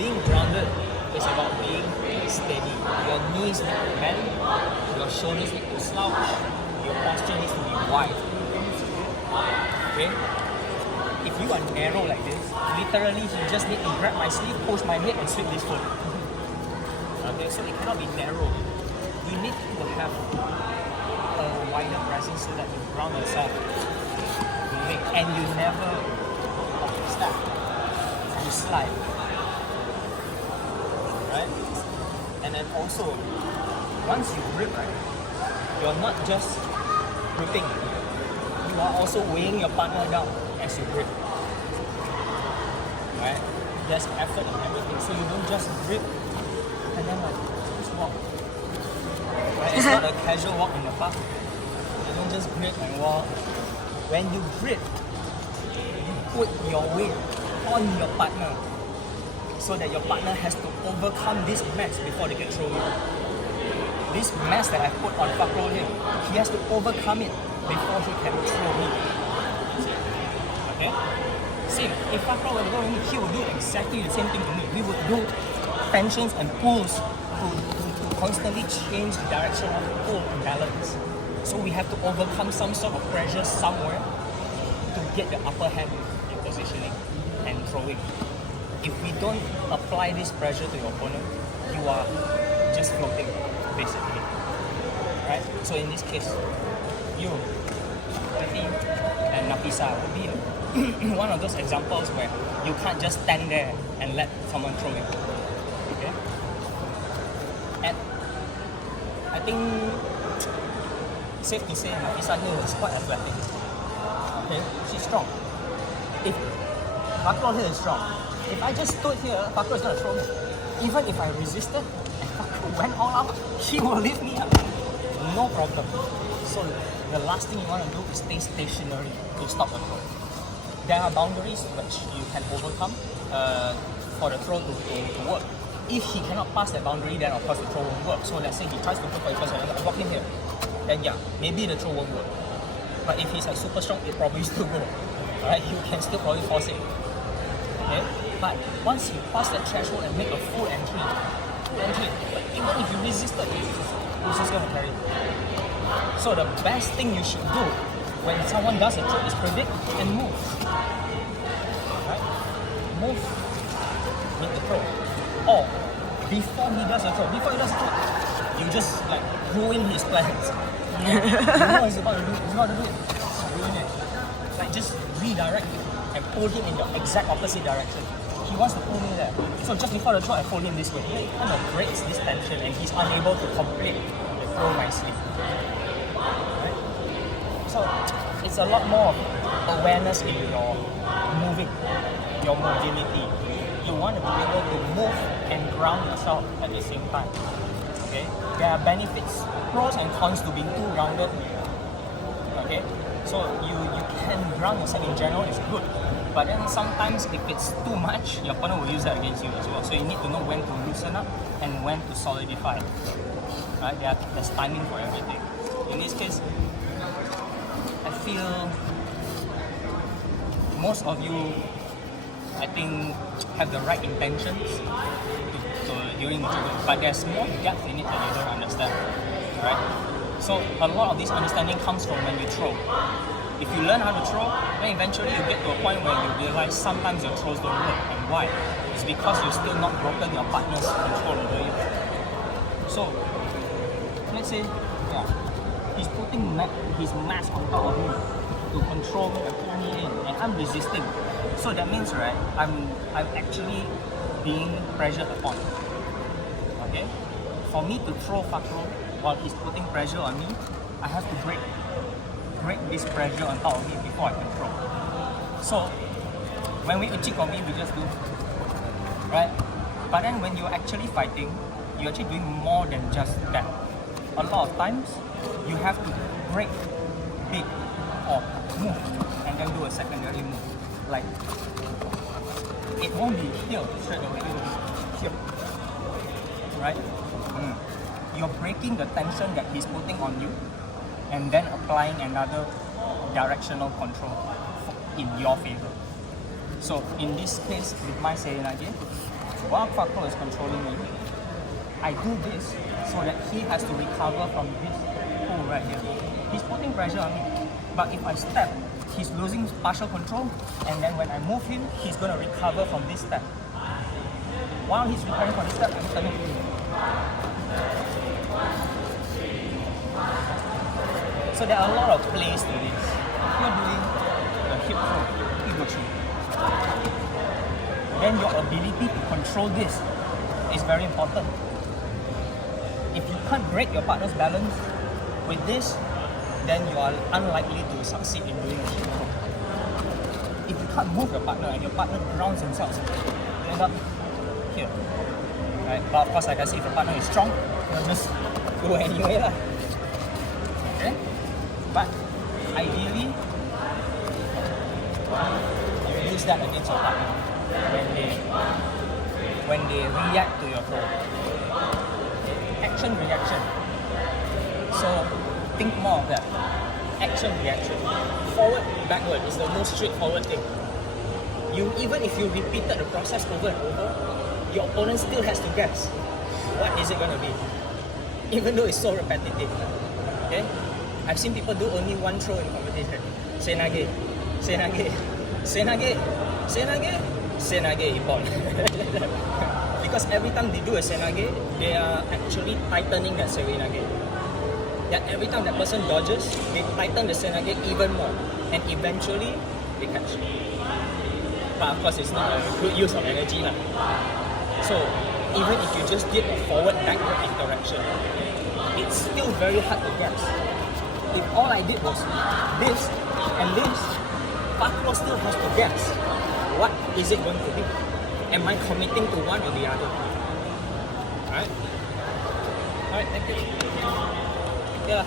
being grounded is about being steady. Your knees need to bend, your shoulders need to slouch, your posture needs to be wide. Okay? If you are narrow like this, literally you just need to grab my sleeve, push my head and sweep this foot. Okay, so it cannot be narrow. You need to have a wider presence so that you ground yourself. Okay? And you never step. You slide. Right? And then also, once you grip, right, you're not just gripping. You are also weighing your partner down as you grip. Right? There's effort in everything. So you don't just grip and then like just walk. Right? It's not a casual walk in the park. You don't just grip and walk. When you grip, you put your weight on your partner so that your partner has to overcome this mess before they can throw you. This mess that I put on Fakro here, he has to overcome it before he can throw me. Okay? Same, if Fakro were to go with me, he would do exactly the same thing to me. We would do tensions and pulls to constantly change the direction of the pull and balance. So we have to overcome some sort of pressure somewhere to get the upper hand in positioning and throwing. If we don't apply this pressure to your opponent, you are just floating, basically. Right? So in this case, you, Kathy, and Nafisa would be one of those examples where you can't just stand there and let someone throw you. Okay? And I think safe to say Nafisa here is quite athletic. Okay? She's strong. If Fakro here is strong, if I just stood here, Fakro is going to throw me. Even if I resisted and Fakro went all out, he will lift me up. No problem. So the last thing you want to do is stay stationary to stop the throw. There are boundaries which you can overcome for the throw to work. If he cannot pass that boundary, then of course the throw won't work. So let's say he tries to throw for the first one, I walk in here, then yeah, maybe the throw won't work. But if he's like super strong, it probably still go. Right? You can still probably force it. Okay? But once you pass that threshold and make a full entry, but even if you resist it, it's just going to carry. So the best thing you should do when someone does a throw is predict and move. Right? Move with the throw. Or before he does a throw, you just like ruin his plans. You know what he's about to do? He's about to do it. Ruin it. Like just redirect it and pull him in the exact opposite direction. He wants to pull me there. So just before the throw, I pull him this way. It kind of breaks this tension and he's unable to complete the throw nicely. Right? So it's a lot more awareness in your moving, your mobility. You want to be able to move and ground yourself at the same time. Okay? There are benefits, pros and cons to being too grounded. Okay? So you can ground yourself in general, it's good. But then sometimes if it's too much, your opponent will use that against you as well. So you need to know when to loosen up and when to solidify. Right? There's timing for everything. In this case, I feel most of you, I think, have the right intentions during the drill, but there's more depth in it that you don't understand. Right? So a lot of this understanding comes from when you throw. If you learn how to throw, then eventually you get to a point where you realize sometimes your throws don't work. And why? It's because you've still not broken your partner's control over you. So, let's say, he's putting his mass on top of me to control me and pull me in, and I'm resisting. So that means, right, I'm actually being pressured upon. Okay? For me to throw Fakro while he's putting pressure on me, I have to break this pressure on top of me before I can throw. So when we itchy me, we just do, right? But then when you're actually fighting, you're actually doing more than just that. A lot of times, you have to break big or move and then do a secondary move. Like, it won't be here straight away, it will be here, right? You're breaking the tension that he's putting on you and then applying another directional control in your favor. So in this case, with my Serenage, while Quackle is controlling me, I do this so that he has to recover from this pull right here. He's putting pressure on me, but if I step, he's losing partial control, and then when I move him, he's going to recover from this step. While he's recovering from this step, I'm turning him. So there are a lot of plays to this. You're doing the hip throw, ego throw. Then your ability to control this is very important. If you can't break your partner's balance with this, then you are unlikely to succeed in doing a hip throw. If you can't move your partner and your partner grounds themselves, you end up here. Right? But of course, like I said, if your partner is strong, you'll just go anyway lah. Okay? But ideally, you use that against your partner when they react to your throw. Action, reaction. So think more of that. Action, reaction. Forward, backward is the most straightforward thing. Even if you repeated the process over and over, your opponent still has to guess what is it going to be, even though it's so repetitive. Okay? I've seen people do only one throw in competition. Senage, senage, senage, senage, senage, ipon. Because every time they do a senage, they are actually tightening that senage. That every time that person dodges, they tighten the senage even more, and eventually they catch. But of course, it's not a good use of energy lah. So even if you just did a forward-backward interaction, it's still very hard to guess. If all I did was this and this, Quackle still has to guess what is it going to be. Am I committing to one or the other? Alright? Alright, thank you. Yeah.